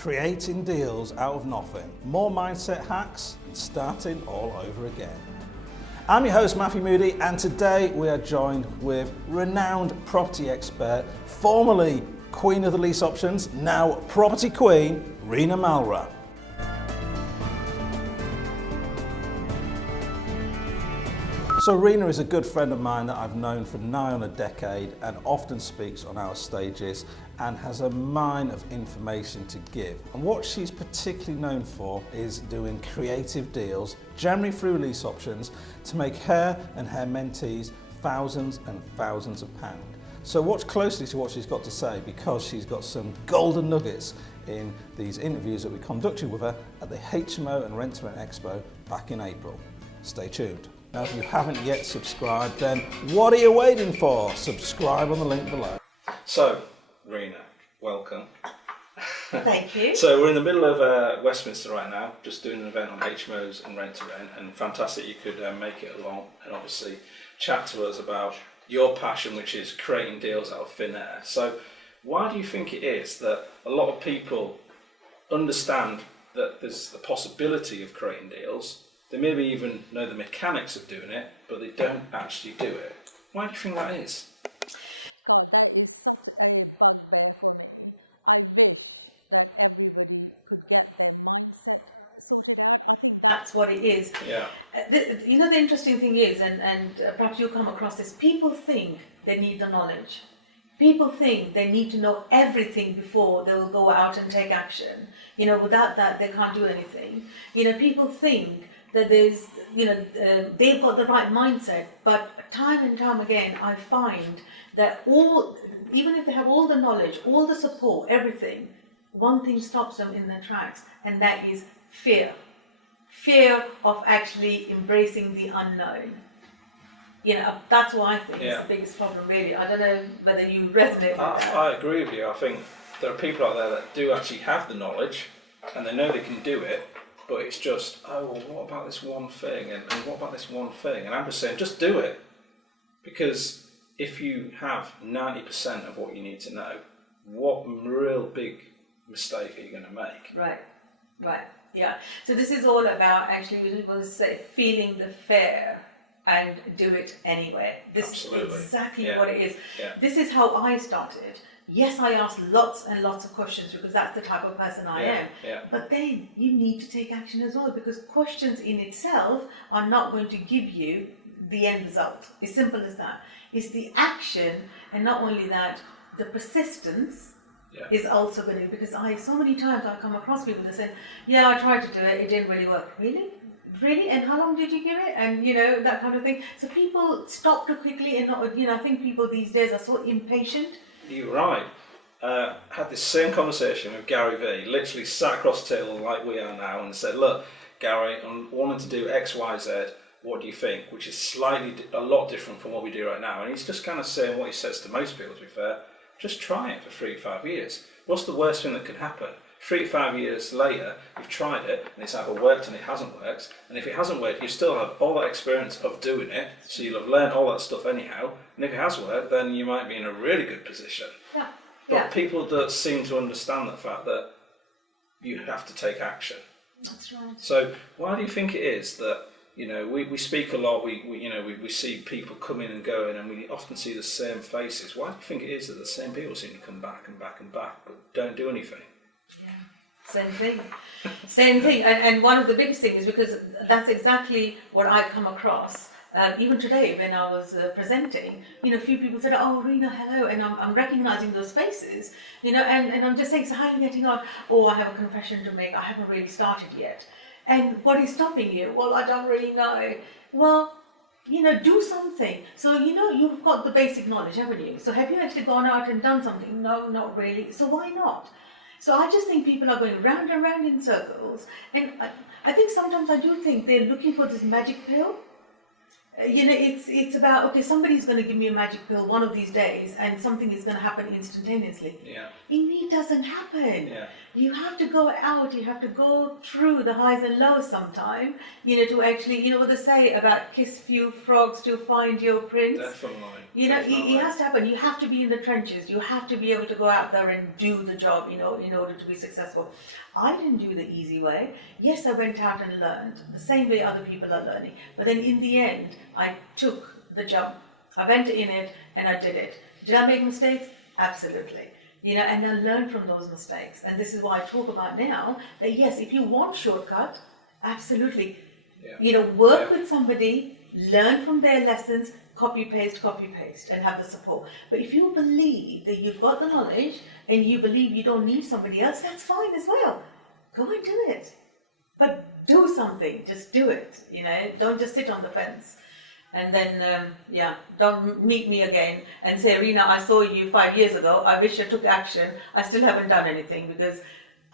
creating deals out of nothing, more mindset hacks, and starting all over again. I'm your host, Matthew Moody, and today we are joined with renowned property expert, formerly Queen of the Lease Options, now Property Queen, Reena Marla. So Reena is a good friend of mine that I've known for nigh on a decade and often speaks on our stages and has a mine of information to give. And what she's particularly known for is doing creative deals, generally through lease options, to make her and her mentees thousands and thousands of pounds. So watch closely to what she's got to say, because she's got some golden nuggets in these interviews that we conducted with her at the HMO and Rent to Rent Expo back in April. Stay tuned. Now, if you haven't yet subscribed, then what are you waiting for? Subscribe on the link below. So, Reena, welcome. Thank you. So we're in the middle of Westminster right now, just doing an event on HMOs and Rent to Rent, and fantastic you could make it along and obviously chat to us about your passion, which is creating deals out of thin air. So why do you think it is that a lot of people understand that there's the possibility of creating deals? They maybe even know the mechanics of doing it, but they don't actually do it. Why do you think that is? That's what it is. Yeah. The interesting thing is, and perhaps you'll come across this, people think they need the knowledge. People think they need to know everything before they will go out and take action. Without that, they can't do anything. People think that there's, they've got the right mindset, but time and time again, I find that even if they have all the knowledge, all the support, everything, one thing stops them in their tracks, and that is fear. Fear of actually embracing the unknown. That's what I think is the biggest problem, really. I don't know whether you resonate with that. I agree with you. I think there are people out there that do actually have the knowledge, and they know they can do it, but it's just, what about this one thing? And what about this one thing? And I'm just saying, just do it. Because if you have 90% of what you need to know, what real big mistake are you going to make? Right. Yeah. So this is all about actually, we will say, feeling the fear and do it anyway. This Absolutely. is exactly what it is. Yeah. This is how I started. Yes, I asked lots and lots of questions because that's the type of person I am. Yeah. But then you need to take action as well, because questions in itself are not going to give you the end result. It's simple as that. It's the action, and not only that, the persistence is also going to, because so many times I come across people that say, I tried to do it, it didn't really work. Really? And how long did you give it? And that kind of thing. So people stop too quickly, and I think people these days are so impatient. You're right. Had this same conversation with Gary V. Literally sat across the table like we are now and said, look, Gary, I'm wanting to do X, Y, Z. What do you think? Which is a lot different from what we do right now. And he's just kind of saying what he says to most people, to be fair. Just try it for 3 to 5 years. What's the worst thing that could happen? 3 to 5 years later, you've tried it, and it's either worked and it hasn't worked. And if it hasn't worked, you still have all that experience of doing it, so you'll have learned all that stuff anyhow. And if it has worked, then you might be in a really good position. But people don't seem to understand the fact that you have to take action. That's right. So why do you think it is that we speak a lot, we see people come in and go in, and we often see the same faces? Why do you think it is that the same people seem to come back and back and back, but don't do anything? Same thing. And one of the biggest things is because that's exactly what I've come across. Even today, when I was presenting, a few people said, "Oh, Reena, hello," and I'm recognizing those faces, and I'm just saying, "So how are you getting on?" "Oh, I have a confession to make. I haven't really started yet." "And what is stopping you?" "Well, I don't really know." Well, do something. So, you've got the basic knowledge, haven't you? So have you actually gone out and done something? No, not really. So why not? So I just think people are going round and round in circles. And I think sometimes I do think they're looking for this magic pill. it's about, okay, somebody's going to give me a magic pill one of these days and something is going to happen instantaneously. Yeah. It doesn't happen. Yeah. You have to go out, you have to go through the highs and lows sometime, to actually, what they say about kiss few frogs to find your prince. Definitely. It has to happen. You have to be in the trenches. You have to be able to go out there and do the job, in order to be successful. I didn't do the easy way. Yes, I went out and learned the same way other people are learning. But then in the end, I took the jump. I went in it and I did it. Did I make mistakes? Absolutely. And I learned from those mistakes. And this is why I talk about now that yes, if you want shortcut, absolutely. Yeah. Work with somebody, learn from their lessons, copy paste, and have the support. But if you believe that you've got the knowledge and you believe you don't need somebody else, that's fine as well. Go and do it. But do something, just do it. Don't just sit on the fence. And then, don't meet me again and say, Reena, I saw you 5 years ago. I wish I took action. I still haven't done anything, because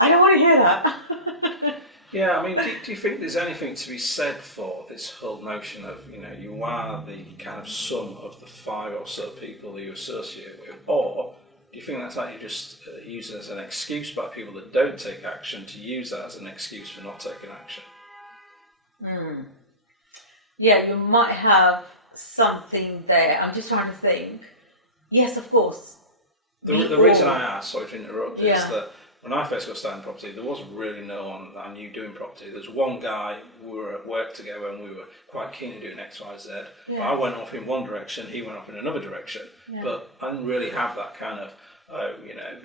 I don't want to hear that. Yeah, I mean, do you think there's anything to be said for this whole notion of, you are the kind of sum of the 5 or so people that you associate with, or do you think that's like you just use it as an excuse by people that don't take action to use that as an excuse for not taking action? Yeah, you might have something there. I'm just trying to think. Yes, of course. The reason I asked, sorry to interrupt, is that when I first got started in property, there wasn't really no one that I knew doing property. There's one guy, we were at work together and we were quite keen to doing X, Y, Z. Yeah. But I went off in one direction, he went off in another direction. Yeah. But I didn't really have that kind of,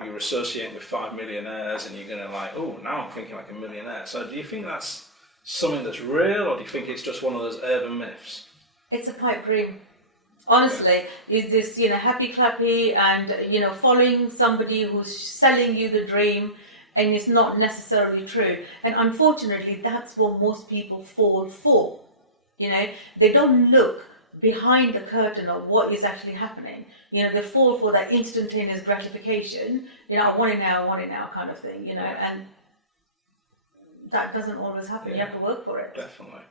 you're associating with 5 millionaires and you're going to now I'm thinking like a millionaire. So do you think that's something that's real, or do you think it's just one of those urban myths? It's a pipe dream. Honestly, is this, happy clappy and, following somebody who's selling you the dream, and it's not necessarily true. And unfortunately, that's what most people fall for. They don't look behind the curtain of what is actually happening. They fall for that instantaneous gratification, I want it now kind of thing, and that doesn't always happen. You have to work for it. Definitely.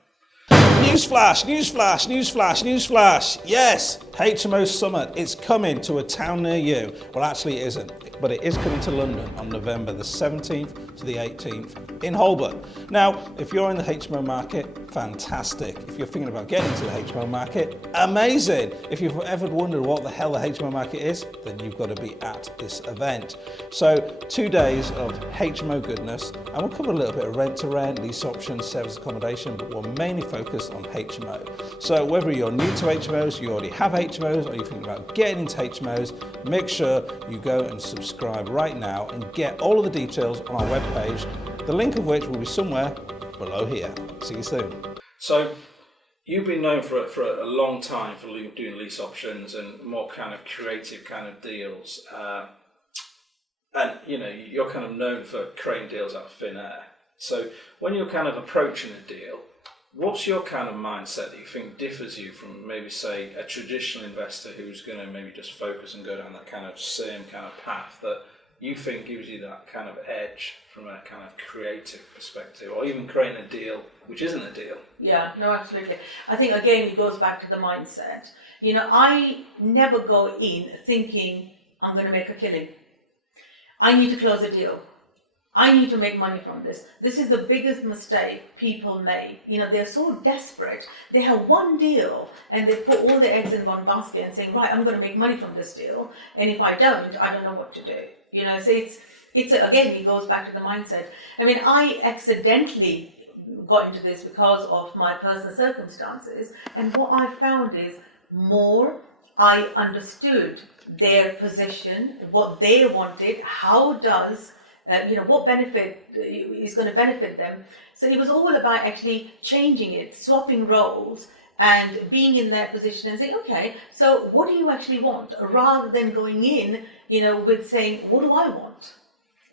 Newsflash, newsflash, newsflash, newsflash. Yes, HMO Summit. It's coming to a town near you. Well, actually it isn't, but it is coming to London on November the 17th to the 18th in Holborn. Now, if you're in the HMO market, fantastic. If you're thinking about getting into the HMO market, amazing. If you've ever wondered what the hell the HMO market is, then you've got to be at this event. So 2 days of HMO goodness, and we'll cover a little bit of rent to rent, lease options, service accommodation, but we're mainly focused on HMO. So whether you're new to HMOs, you already have HMOs, or you're thinking about getting into HMOs, make sure you go and subscribe right now and get all of the details on our webpage, the link of which will be somewhere below here. See you soon. So you've been known for a long time for doing lease options and more kind of creative kind of deals, and you're kind of known for creating deals out of thin air. So when you're kind of approaching a deal, what's your kind of mindset that you think differs you from maybe, say, a traditional investor who's going to maybe just focus and go down that kind of same kind of path that you think gives you that kind of edge from a kind of creative perspective, or even creating a deal which isn't a deal? Yeah, no, absolutely. I think, again, it goes back to the mindset. I never go in thinking I'm going to make a killing. I need to close a deal. I need to make money from this. This is the biggest mistake people make. They're so desperate. They have one deal and they put all their eggs in one basket and saying, right, I'm going to make money from this deal. And if I don't know what to do. So again, it goes back to the mindset. I mean, I accidentally got into this because of my personal circumstances. And what I found is more I understood their position, what they wanted, how does what benefit is going to benefit them. So it was all about actually changing it, swapping roles, and being in that position and saying, okay, so what do you actually want? Rather than going in, with saying, what do I want?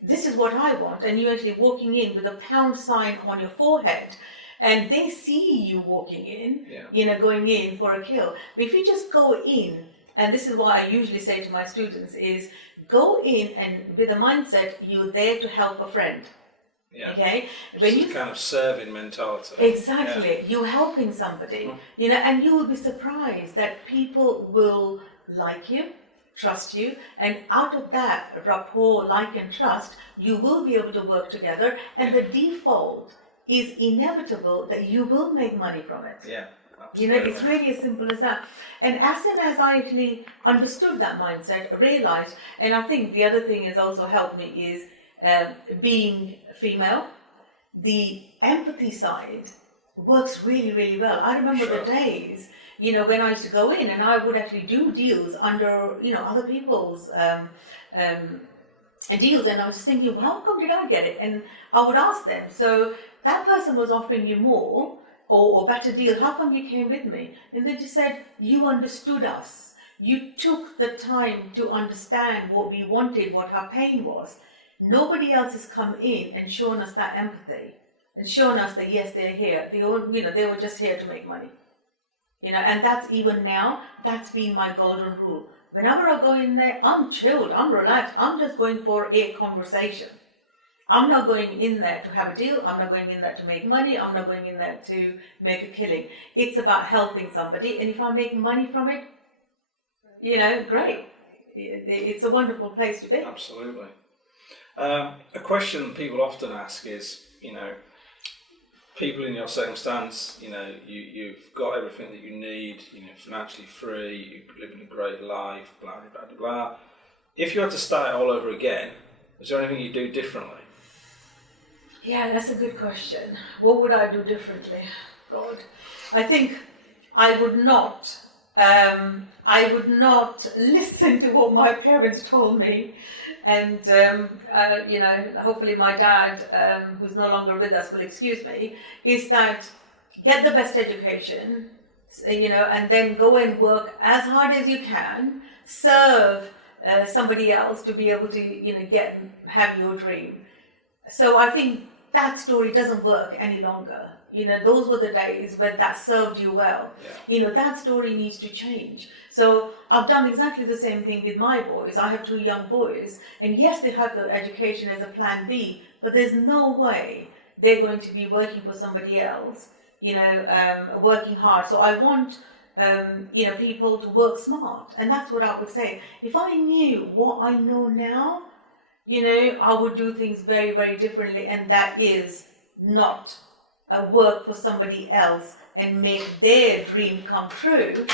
This is what I want. And you actually walking in with a pound sign on your forehead, and they see you walking in, going in for a kill. But if you just go in, and this is what I usually say to my students, is go in and with a mindset, you're there to help a friend. Yeah. Okay, It's a kind of serving mentality. exactly, you're helping somebody, you know, and you will be surprised that people will like you, trust you, and out of that rapport, like and trust, you will be able to work together, and the default is inevitable that you will make money from it. Yeah. You know, it's really as simple as that. And as soon as I actually understood that mindset, realized, and I think the other thing has also helped me is being female, the empathy side works really, really well. I remember the days, you know, when I used to go in and I would actually do deals under, you know, other people's deals, and I was just thinking, well, how come did I get it? And I would ask them, so that person was offering you more or better deal, how come you came with me? And they just said, you understood us. You took the time to understand what we wanted, what our pain was. Nobody else has come in and shown us that empathy and shown us that yes, they're here. They were just here to make money. You know, and that's even now, that's been my golden rule. Whenever I go in there, I'm chilled, I'm relaxed, I'm just going for a conversation. I'm not going in there to have a deal, I'm not going in there to make money, I'm not going in there to make a killing. It's about helping somebody, and if I make money from it, you know, great. It's a wonderful place to be. Absolutely. A question people often ask is, you know, people in your circumstance, you know, you've got everything that you need, you know, financially free, you're living a great life, blah, blah, blah, blah. If you had to start all over again, is there anything you do differently? Yeah, that's a good question. What would I do differently? God, I think I would not listen to what my parents told me, and you know, hopefully my dad, who's no longer with us, will excuse me. Is that get the best education, you know, and then go and work as hard as you can, serve somebody else to be able to, you know, have your dream. So I think that story doesn't work any longer. You know, those were the days when that served you well. Yeah. You know, that story needs to change. So I've done exactly the same thing with my boys. I have 2 young boys, and yes, they have the education as a plan B, but there's no way they're going to be working for somebody else, you know, working hard. So I want, you know, people to work smart. And that's what I would say. If I knew what I know now, you know, I would do things very, very differently, and that is not work for somebody else and make their dream come true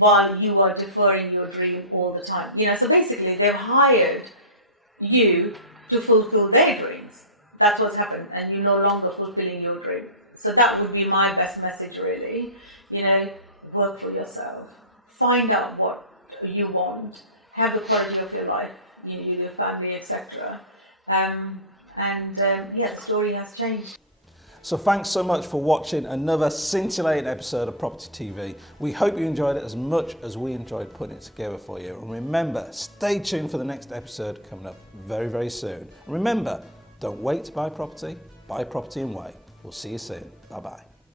while you are deferring your dream all the time. You know, so basically they've hired you to fulfill their dreams. That's what's happened, and you're no longer fulfilling your dream. So that would be my best message, really. You know, work for yourself. Find out what you want. Have the quality of your life, you know, your family, etc. Yeah, the story has changed. So thanks so much for watching another scintillating episode of Property TV. We hope you enjoyed it as much as we enjoyed putting it together for you. And remember, stay tuned for the next episode coming up very, very soon. And remember, don't wait to buy property and wait. We'll see you soon. Bye-bye.